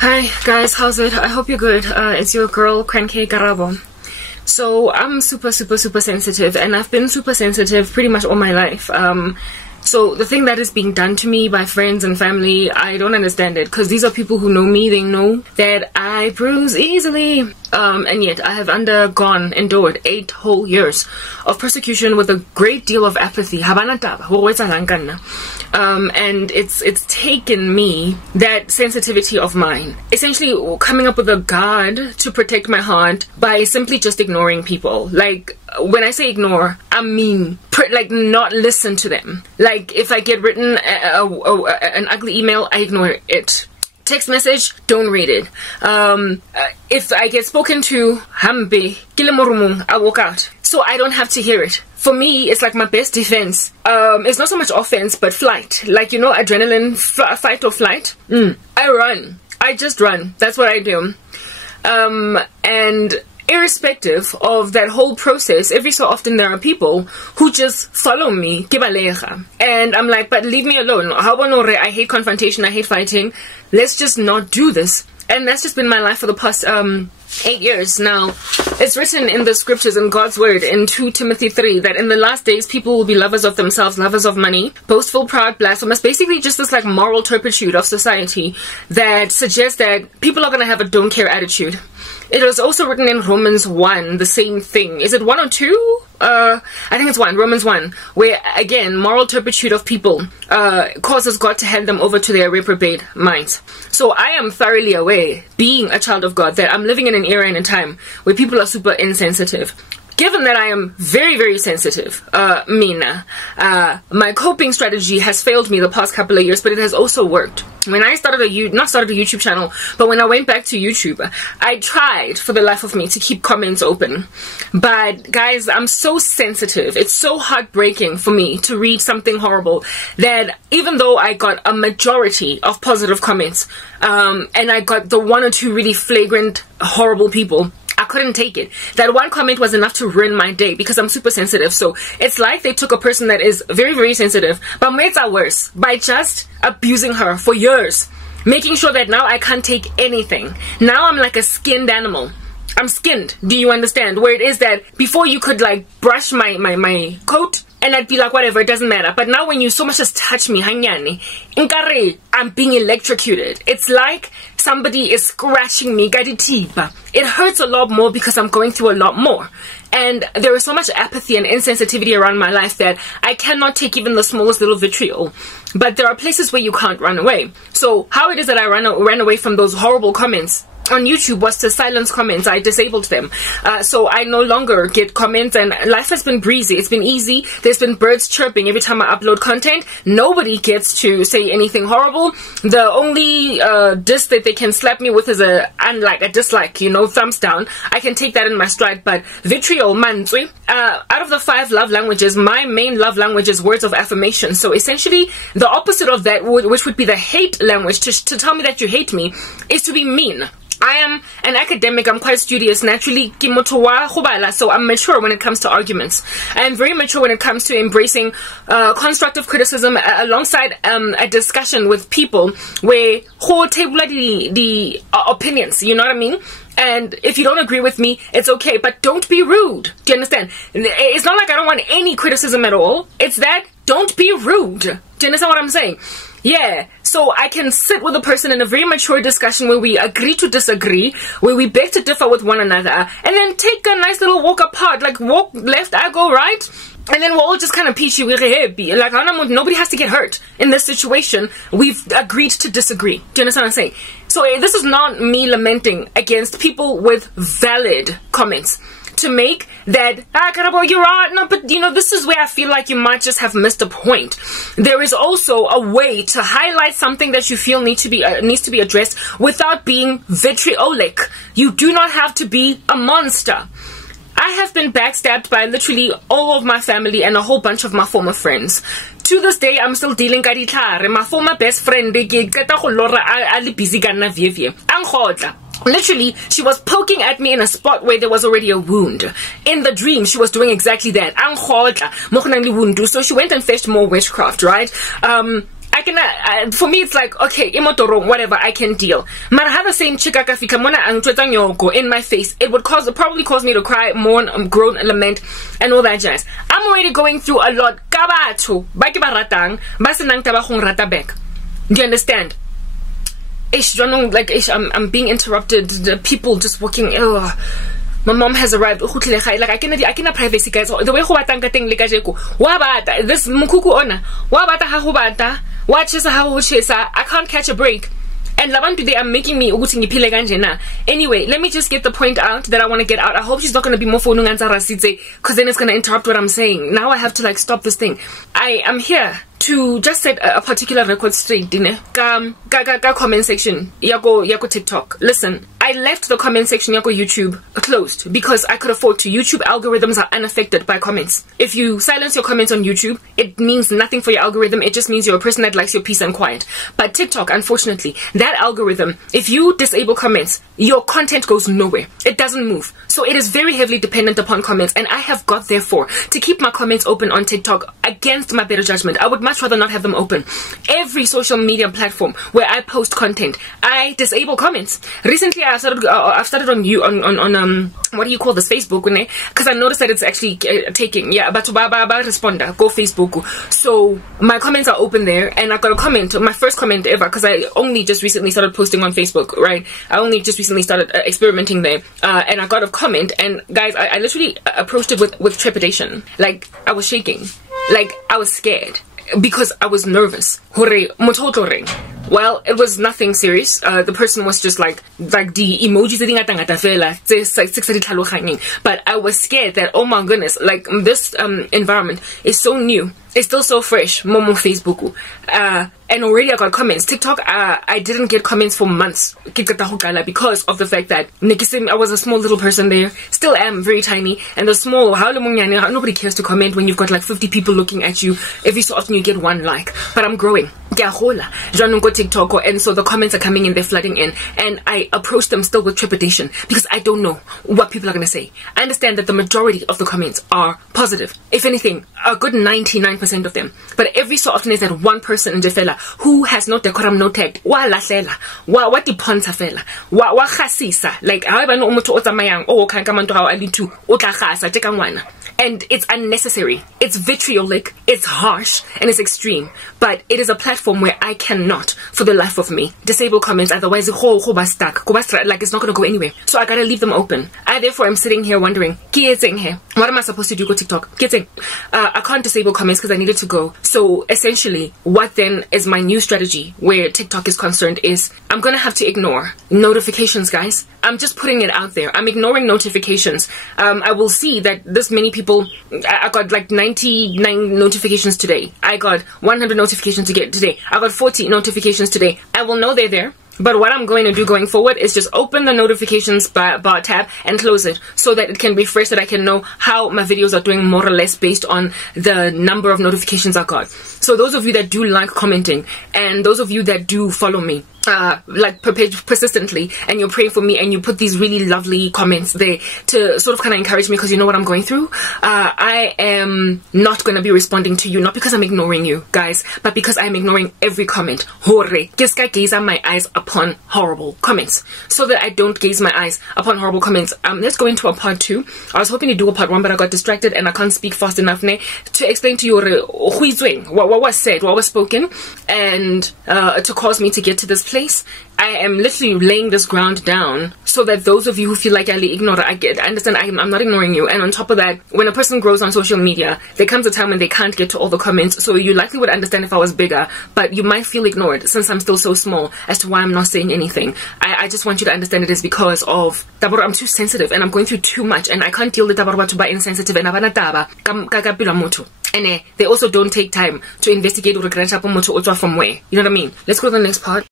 Hi guys, how's it? I hope you're good. It's your girl Cranky Garabo. So I'm super sensitive, and I've been super sensitive pretty much all my life. So the thing that is being done to me by friends and family, I don't understand it, because these are people who know me. They know that I bruise easily, and yet I have endured 8 whole years of persecution with a great deal of apathy. And it's taken me, that sensitivity of mine, essentially coming up with a guard to protect my heart by simply just ignoring people. Like, when I say ignore, I mean like not listen to them. Like, if I get written an ugly email, I ignore it. Text message, don't read it. If I get spoken to, hambe, I walk out, so I don't have to hear it. For me, it's like my best defense. It's not so much offense, but flight. Like, you know, adrenaline, fight or flight. I run. I just run. That's what I do. And irrespective of that whole process, every so often there are people who just follow me. And I'm like, but leave me alone. I hate confrontation. I hate fighting. Let's just not do this. And that's just been my life for the past 8 years now. It's written in the scriptures, in God's word, in 2 Timothy 3, that in the last days people will be lovers of themselves, lovers of money, boastful, proud, blasphemous. Basically just this like moral turpitude of society that suggests that people are going to have a don't care attitude. It was also written in Romans 1, the same thing. Is it 1 or 2? I think it's 1, Romans 1, where again, moral turpitude of people causes God to hand them over to their reprobate minds. So I am thoroughly aware, being a child of God, that I'm living in an era and a time where people are super insensitive. Given that I am very sensitive, my coping strategy has failed me the past couple of years, but it has also worked. When I started a YouTube channel, but when I went back to YouTube, I tried for the life of me to keep comments open. But guys, I'm so sensitive. It's so heartbreaking for me to read something horrible that even though I got a majority of positive comments, and I got the 1 or 2 really flagrant, horrible people, I couldn't take it. That one comment was enough to ruin my day because I'm super sensitive. So it's like they took a person that is very sensitive, but made it worse by just abusing her for years, making sure that now I can't take anything. Now I'm like a skinned animal. I'm skinned. Do you understand? Where it is that before you could like brush my coat and I'd be like, whatever, it doesn't matter. But now when you so much as touch me, hanyani, inkare, I'm being electrocuted. It's like somebody is scratching me. It hurts a lot more because I'm going through a lot more. And there is so much apathy and insensitivity around my life that I cannot take even the smallest little vitriol. But there are places where you can't run away. So how it is that I ran away from those horrible comments on YouTube was to silence comments. I disabled them. So I no longer get comments, and life has been breezy. It's been easy. There's been birds chirping every time I upload content. Nobody gets to say anything horrible. The only diss that they can slap me with is a dislike, you know, thumbs down. I can take that in my stride, but vitriol, manzui. Out of the 5 love languages, my main love language is words of affirmation. So essentially, the opposite of that, which would be the hate language, to tell me that you hate me, is to be mean. I am an academic. I'm quite studious naturally, so I'm mature when it comes to arguments. I am very mature when it comes to embracing constructive criticism alongside a discussion with people where the opinions, you know what I mean? And if you don't agree with me, it's okay, but don't be rude. Do you understand? It's not like I don't want any criticism at all. It's that don't be rude. Do you understand what I'm saying? Yeah, so I can sit with a person in a very mature discussion where we agree to disagree, where we beg to differ with one another, and then take a nice little walk apart, like walk left, I go right, and then we're all just kind of peachy, like nobody has to get hurt in this situation. We've agreed to disagree. Do you understand what I'm saying? So this is not me lamenting against people with valid comments to make that, Karabo, you're right. No, but you know, this is where I feel like you might just have missed a point. There is also a way to highlight something that you feel needs to be addressed without being vitriolic. You do not have to be a monster. I have been backstabbed by literally all of my family and a whole bunch of my former friends. To this day, I'm still dealing with it. My former best friend, literally, she was poking at me in a spot where there was already a wound. In the dream, she was doing exactly that. So she went and fetched more witchcraft, right? I can, for me, it's like, okay, imotoro, whatever, I can deal. But have the same chika kafika mona ang go in my face, it would probably cause me to cry, mourn, groan, lament, and all that jazz. I'm already going through a lot. Kabato, baki baratang, basenang tabakong rata back. Do you understand? Like, I'm being interrupted. The people just walking. Ugh. My mom has arrived. Like, I cannot privacy, guys. The way this mukuku ona. I can't catch a break. And Laban today are making me anyway, let me just get the point out that I want to get out. I hope she's not going to be more phone because then it's going to interrupt what I'm saying. Now I have to like stop this thing. I am here to just set a particular record straight. Comment section yako TikTok. Listen, I left the comment section yako YouTube closed because I could afford to. YouTube algorithms are unaffected by comments. If you silence your comments on YouTube, it means nothing for your algorithm. It just means you're a person that likes your peace and quiet. But TikTok, unfortunately, that algorithm, if you disable comments, your content goes nowhere. It doesn't move. So it is very heavily dependent upon comments, and I have got therefore to keep my comments open on TikTok against my better judgment. I would much rather not have them open. Every social media platform where I post content, I disable comments. Recently, I've started on what do you call this, Facebook, because I noticed that it's actually taking, but responder, go Facebook. So my comments are open there, and I got a comment, my first comment ever, because I only just recently started posting on Facebook, right? I only just recently started experimenting there, and I got a comment, and guys, I literally approached it with trepidation. Like, I was shaking, like I was scared because I was nervous. Well, it was nothing serious. The person was just like the emojis. But I was scared that, oh my goodness, like this environment is so new. It's still so fresh. Momo Facebook. And already I got comments. TikTok, I didn't get comments for months because of the fact that I was a small little person there. Still am very tiny. And the small, nobody cares to comment when you've got like 50 people looking at you. Every so often you get one like. But I'm growing. TikTok, and so the comments are coming in, they're flooding in, and I approach them still with trepidation because I don't know what people are going to say. I understand that the majority of the comments are positive, if anything a good 99% of them, but every so often is that one person in Jefela who has no decorum, no tact, wa lahlela, wa dipontsha fela, wa khasisa, like however no motho o tsamayang o ka nka manto ha a le 2 o tla khasa teka ngwana. And it's unnecessary, it's vitriolic, it's harsh, and it's extreme. But it is a platform where I cannot, for the life of me, disable comments. Otherwise, like it's not going to go anywhere. So I gotta leave them open. I therefore am sitting here wondering, what am I supposed to do? Go TikTok. I can't disable comments because I needed to go. So essentially, what then is my new strategy where TikTok is concerned is I'm gonna have to ignore notifications, guys. I'm just putting it out there. I'm ignoring notifications. I will see that this many people. I got like 99 notifications today. I got 100 notifications today. I got 40 notifications today. I will know they're there. But what I'm going to do going forward is just open the notifications bar tab and close it so that it can refresh, that I can know how my videos are doing more or less based on the number of notifications I got. So those of you that do like commenting and those of you that do follow me, like persistently, and you're praying for me and you put these really lovely comments there to sort of kind of encourage me because you know what I'm going through, I am not going to be responding to you, not because I'm ignoring you guys, but because I'm ignoring every comment. Gaze my eyes upon horrible comments so that I don't gaze my eyes upon horrible comments. Let's go into a part 2. I was hoping to do a part 1, but I got distracted and I can't speak fast enough to explain to you what was said, what was spoken, and to cause me to get to this place. I am literally laying this ground down so that those of you who feel like I ignore, I understand I'm not ignoring you. And on top of that, when a person grows on social media, there comes a time when they can't get to all the comments. So you likely would understand if I was bigger, but you might feel ignored since I'm still so small as to why I'm not saying anything. I just want you to understand it is because of I'm too sensitive and I'm going through too much and I can't deal with to be insensitive and and they also don't take time to investigate or from where. You know what I mean? Let's go to the next part.